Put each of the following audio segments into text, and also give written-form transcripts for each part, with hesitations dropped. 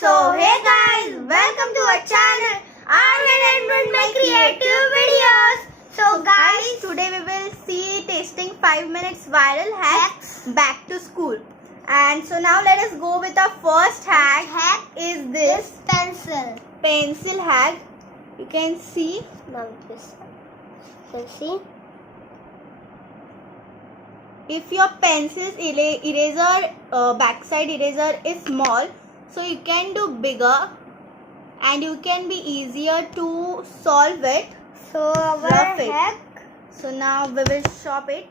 So hey guys, welcome to our channel Aryan and My Creative Videos. So guys, today we will see tasting 5 minutes viral hacks back to school. And so now let us go with our first hack. Is this pencil hack. You can see. Now this. You can see. If your pencil's eraser backside eraser is small, so you can do bigger and you can be easier to solve it. So our Rough it. hack. So now we will shop it.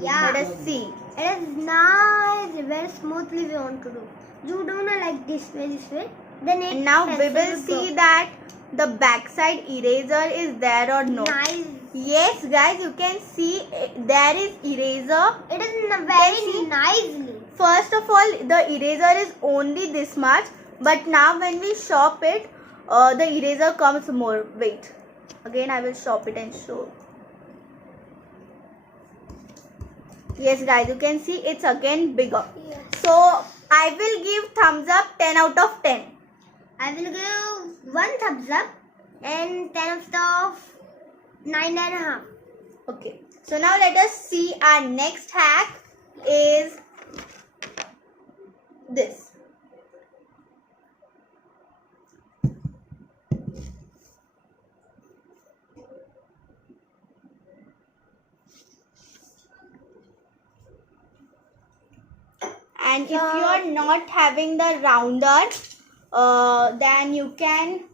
Yeah. Let us see. It is nice. Very smoothly we want to do. You do not like this way. Then it And now we will pencil see go. that the backside eraser is there or no. Nice. Yes guys, you can see there is eraser. It is see? very nicely. First of all, the eraser is only this much, but now when we shop it, the eraser comes more. Wait, again I will shop it and show. Yes guys, you can see it's again bigger. Yes. So I will give thumbs up 10 out of 10. I will give 1 thumbs up and 10 out of 9.5. Okay, so now let us see our next hack is this. And if you are not having the rounder, then you can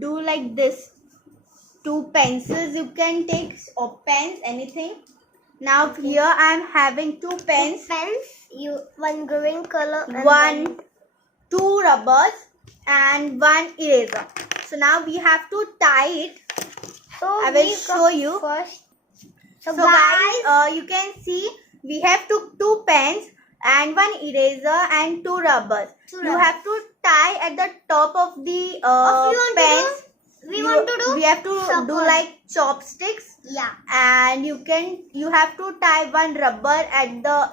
do like this. 2 pencils you can take, or pens, anything. Now here I am having 2 pens, One green color and 2 rubbers and 1 eraser. So now we have to tie it. So I will show you. First. So guys, you can see we have 2 pens and 1 eraser and 2 rubbers. You have to tie at the top of the pens. We have to do like chopsticks. Yeah. And you have to tie 1 rubber at the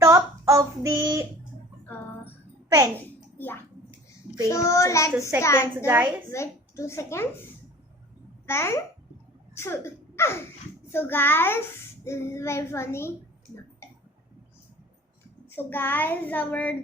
top of the pen. Yeah. Wait So just let's 2 seconds start guys. Wait 2 seconds. Pen. So guys, this is very funny. So guys,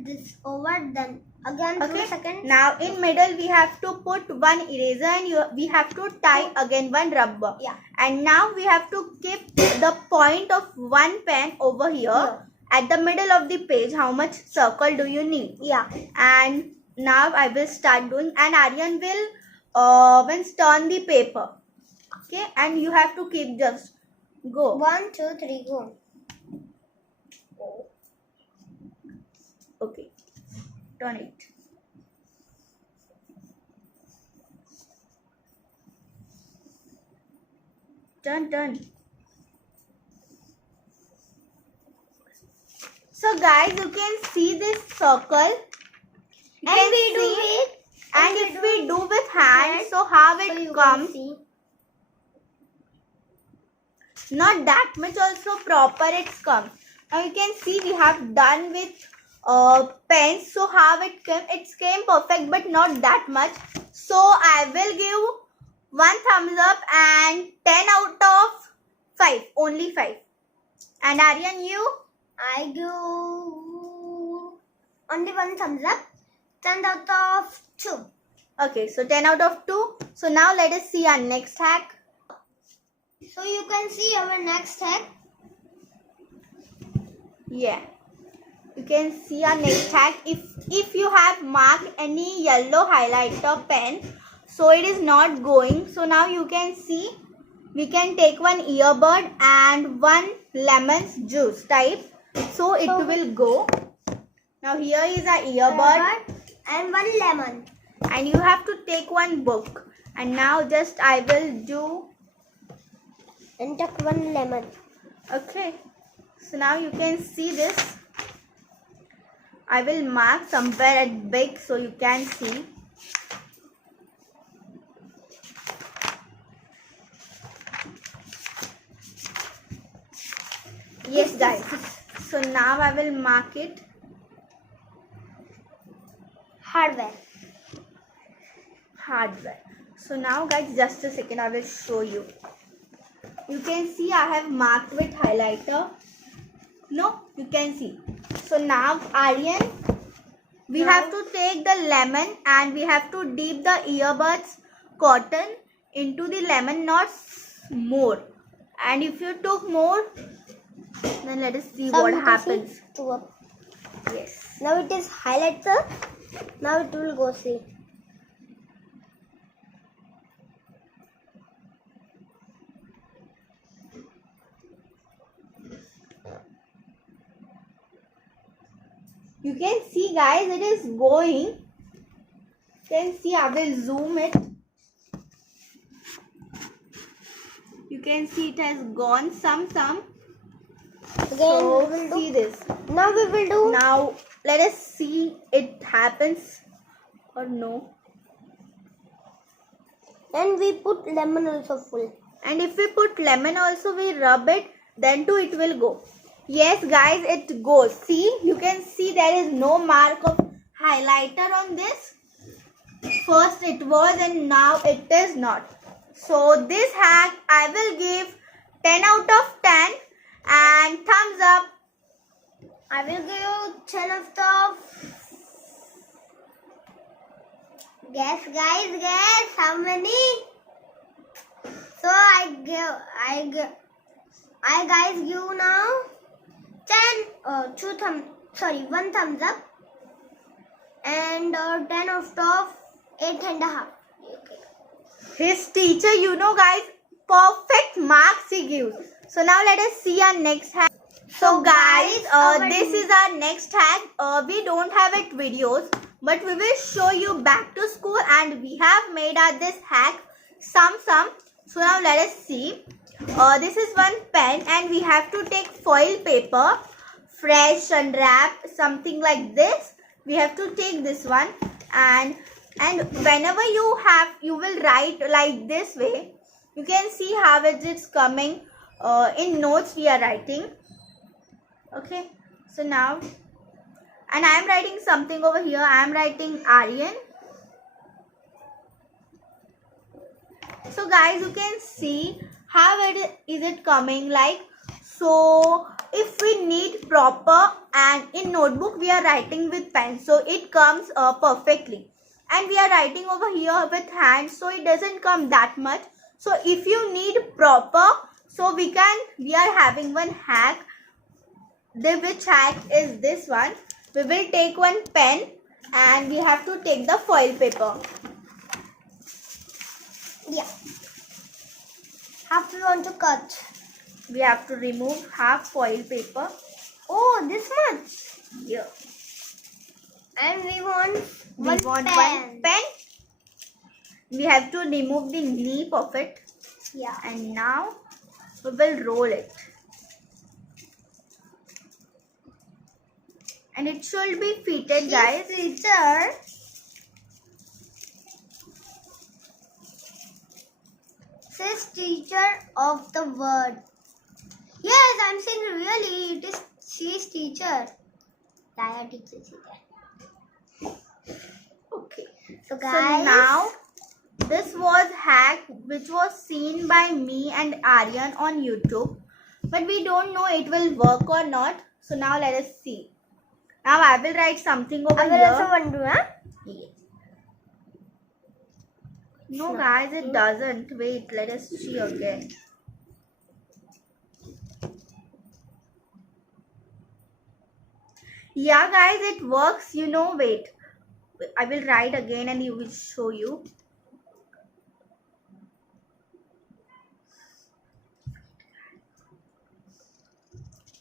this over then again 2 seconds. Now in middle we have to put 1 eraser and we have to tie again 1 rubber. Yeah. And now we have to keep the point of 1 pen over here at the middle of the page. How much circle do you need? Yeah. And now I will start doing, and Aryan will turn the paper. Okay, and you have to keep just go. 1, 2, 3, go. Okay, turn it. Turn. So guys, you can see this circle. You can see, and if we do with hand, so how it comes. Not that much also proper it's come. Now you can see we have done with pens, so how it came perfect but not that much. So I will give 1 thumbs up and 10 out of 5, only 5. And Aryan, you? I give only 1 thumbs up, 10 out of 2. Okay, so 10 out of 2. So now let us see our next hack. So you can see our next hack. Yeah, you can see our next hack. If you have marked any yellow highlighter pen, so it is not going. So now you can see we can take 1 earbud and 1 lemon's juice type, so it will go. Now here is our earbud And 1 lemon. and you have to take 1 book. And now just I will do. And take 1 lemon. Okay, so now you can see this. I will mark somewhere at big so you can see. Yes guys, so now I will mark it. hardware. So now guys, just a second, I will show you. You can see I have marked with highlighter. No, you can see. So now Aryan, we have to take the lemon and we have to dip the earbuds cotton into the lemon, not more. And if you took more, then let us see what happens. Yes. Now it is highlighter. Now it will go see. You can see guys, it is going. You can see, I will zoom it. You can see it has gone some. Again So we will see do. this. Now we will do. Now let us see it happens or no. And we put lemon also full. And if we put lemon also, we rub it, then too it will go. Yes guys, it goes. See, you can see there is no mark of highlighter on this. First it was and now it is not. So this hack I will give 10 out of 10 and thumbs up. I will give you 10 of the. Guess guys, guess how many? So I guys give now 1 thumbs up and 10 of top 8.5. Okay. His teacher, you know guys, perfect marks he gives. So now let us see our next hack. So guys, this is our next hack. We don't have it videos, but we will show you back to school and we have made this hack some. So now let us see. This is one pen and we have to take foil paper, fresh unwrap, something like this. We have to take this one and whenever you will write like this way. You can see how it is coming. In notes we are writing. Okay, so now, and I am writing something over here. I am writing Aryan. So guys, you can see how is it coming like. So if we need proper, and in notebook we are writing with pen, so it comes perfectly. And we are writing over here with hand, so it doesn't come that much. So if you need proper, so we are having one hack. Which hack is this one? We will take one pen and we have to take the foil paper. Yeah. Half we want to cut. We have to remove half foil paper. Oh, this much. Yeah. And we want one pen. We have to remove the nib of it. Yeah. And now we will roll it. And it should be fitted, guys. Teacher. Says teacher of the word. Yes, I'm saying really. It is she's teacher. Daya teacher. Okay. So guys. So now this was hack which was seen by me and Aryan on YouTube. But we don't know it will work or not. So now let us see. Now I will write something over here. I will also want to, huh? Yes. No guys, it doesn't. Wait, let us see again. Yeah guys, it works. You know, wait. I will write again and you will show you.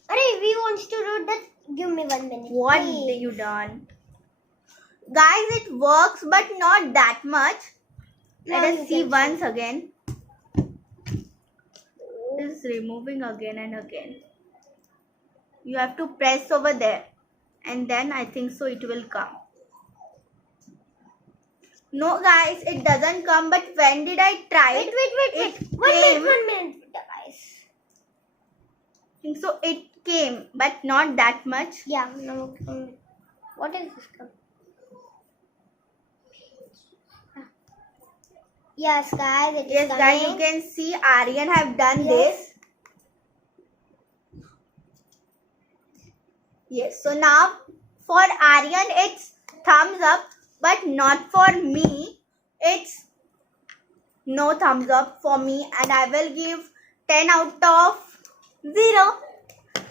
Arey, we want to do that. Give me 1 minute. What did you done? Guys, it works but not that much. Let us see once again. It is removing again and again. You have to press over there. And then I think so it will come. No guys, it doesn't come. But when did I try it? Wait. 1 minute, guys. I think so it came, but not that much. Yeah. No. What is this? Yes, guys, it is Yes, guys, you coming. can see Aryan have done Yes. this. Yes, so now for Aryan it's thumbs up, but not for me. It's no thumbs up for me, and I will give 10 out of 0.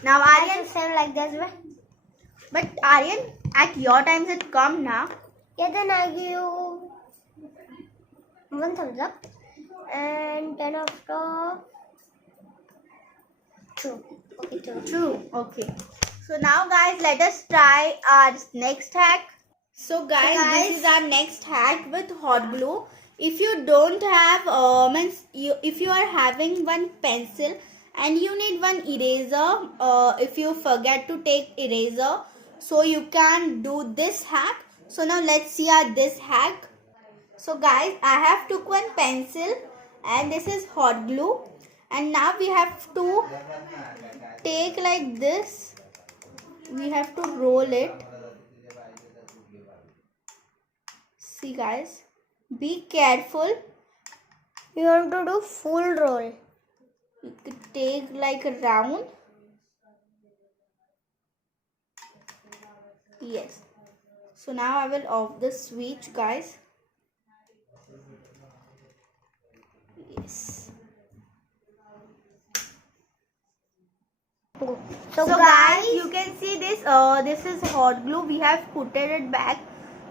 Now Aryan, Also same like this way. but Aryan, at your times it come now. Yeah, then I give you 1 thumbs up and 10 out of 2. Okay, 2. True. Okay. So now guys, let us try our next hack. So guys, this is our next hack with hot glue. If you don't have, if you are having one pencil and you need one eraser, if you forget to take eraser, so you can do this hack. So now let's see this hack. So guys, I have took one pencil and this is hot glue, and now we have to take like this. We have to roll it. See guys, be careful. You want to do full roll. You could take like a round. Yes. So now I will off the switch, guys. Yes. So, guys, you can see this. This is hot glue. We have put it back.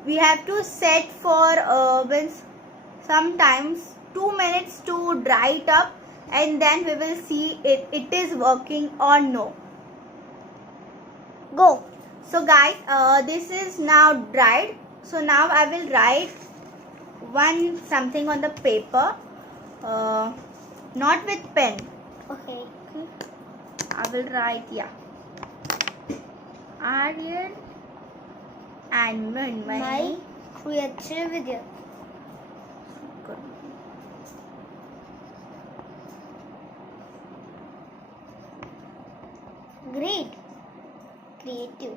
We have to set for sometimes 2 minutes to dry it up, and then we will see it is working or no. go. So guys, this is now dried. So now I will write something on the paper, not with pen. Okay. I will write, yeah, Aryan and My creative video. Good. Great. Creative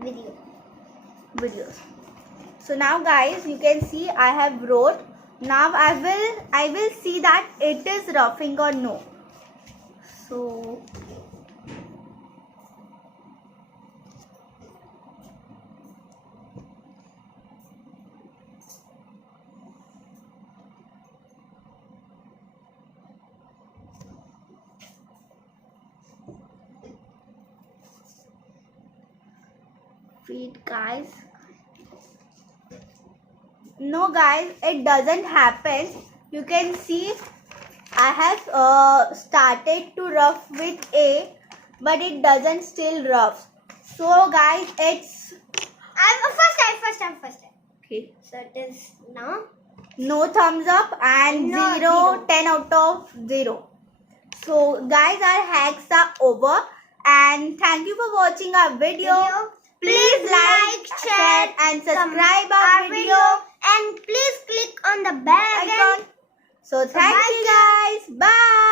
video. Videos. So now guys, you can see I have wrote. Now I will see that it is roughing or no. So wait guys. No guys, it doesn't happen. You can see I have started to rough with A, but it doesn't still rough. So guys, it's First time. okay. So it is now. No thumbs up and No, 0, 10 out of 0. So guys, our hacks are over, and thank you for watching our video. Please like, share and subscribe our video and please click on the bell icon. icon. So thank you guys. Bye.